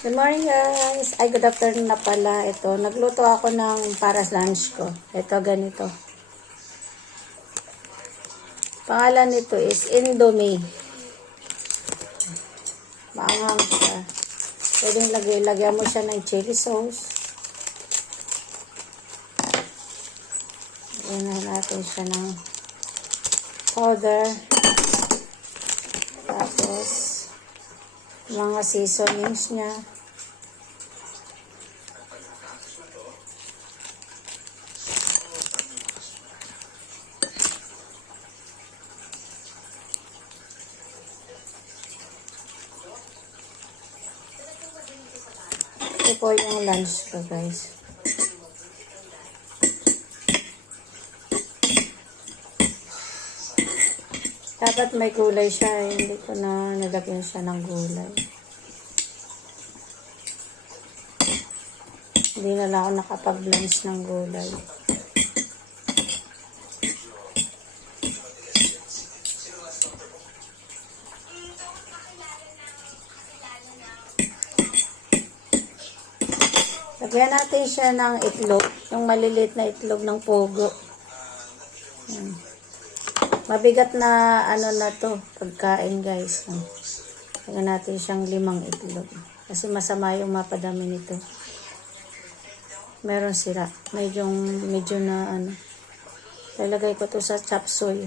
Good morning guys! Ay, good afternoon na pala. Ito, nagluto ako ng para sa lunch ko. Ito, ganito. Pangalan nito is Indomie. Maanghang siya. Pwedeng lagyan mo siya ng chili sauce. Lagyan natin siya ng powder. Tapos, mga seasonings niya. Ito po yung lunch ko, guys. Dapat may gulay siya. Hindi ko na nilagyan siya ng gulay. Hindi na lang ako nakapag-lunch ng gulay. Lagyan natin siya ng itlog. Yung maliliit na itlog ng pogo. Yan. Mabigat na ano na to pagkain, guys. Lagyan natin siyang 5 itlog. Kasi masama yung mapadami nito. Meron sira. Medyo na ano. Lalagay ko to sa chop suey.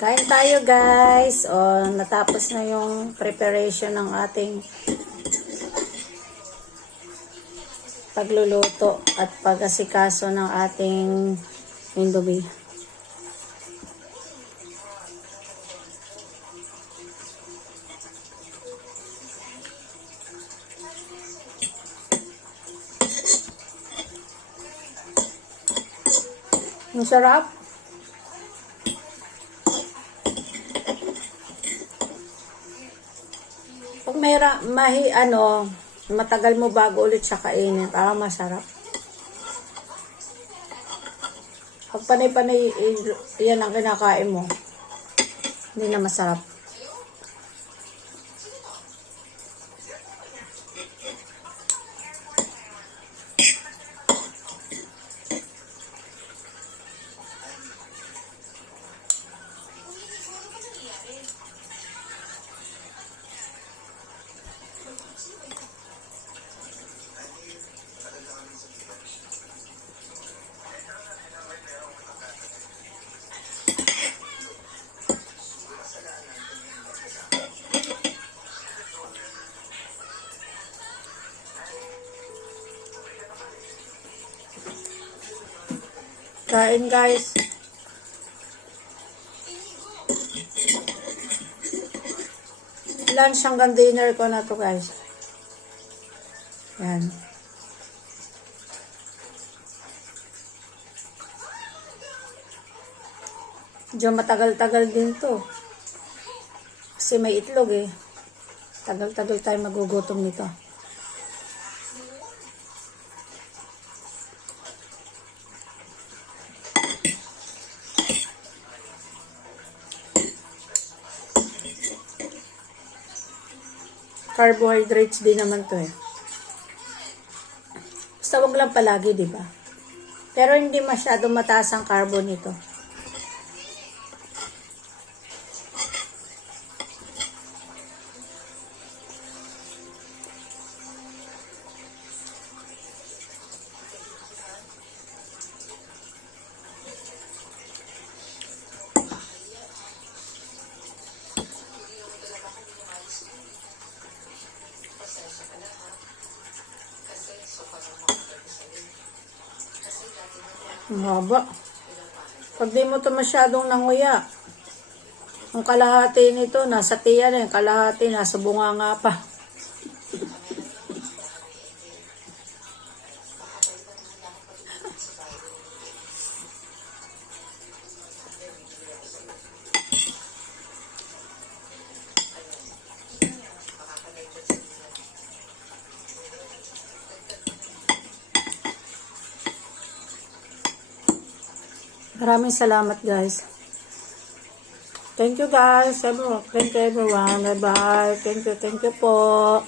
Kain tayo, guys. O, natapos na yung preparation ng ating pagluluto at pag-asikaso ng ating Indomie. Ang sarap. Pag matagal mo bago ulit siya kainin, para masarap. Pag panay-panay, yan ang kinakain mo, hindi na masarap. Kain, guys. Lunch hanggang dinner ko na to, guys. Yan. Medyo matagal-tagal din to. Kasi may itlog eh. Tagal-tagal tayo magugutom nito. Carbohydrates din naman to eh. Basta wag lang palagi, di ba? Pero hindi masyado mataas ang carbo nito. Ang haba. Pag di mo ito masyadong nanguya, ang kalahati nito, nasa tiyan eh. Kalahati, nasa bunganga pa. Maraming salamat guys. Thank you guys. Thank you everyone. Bye bye. Thank you po.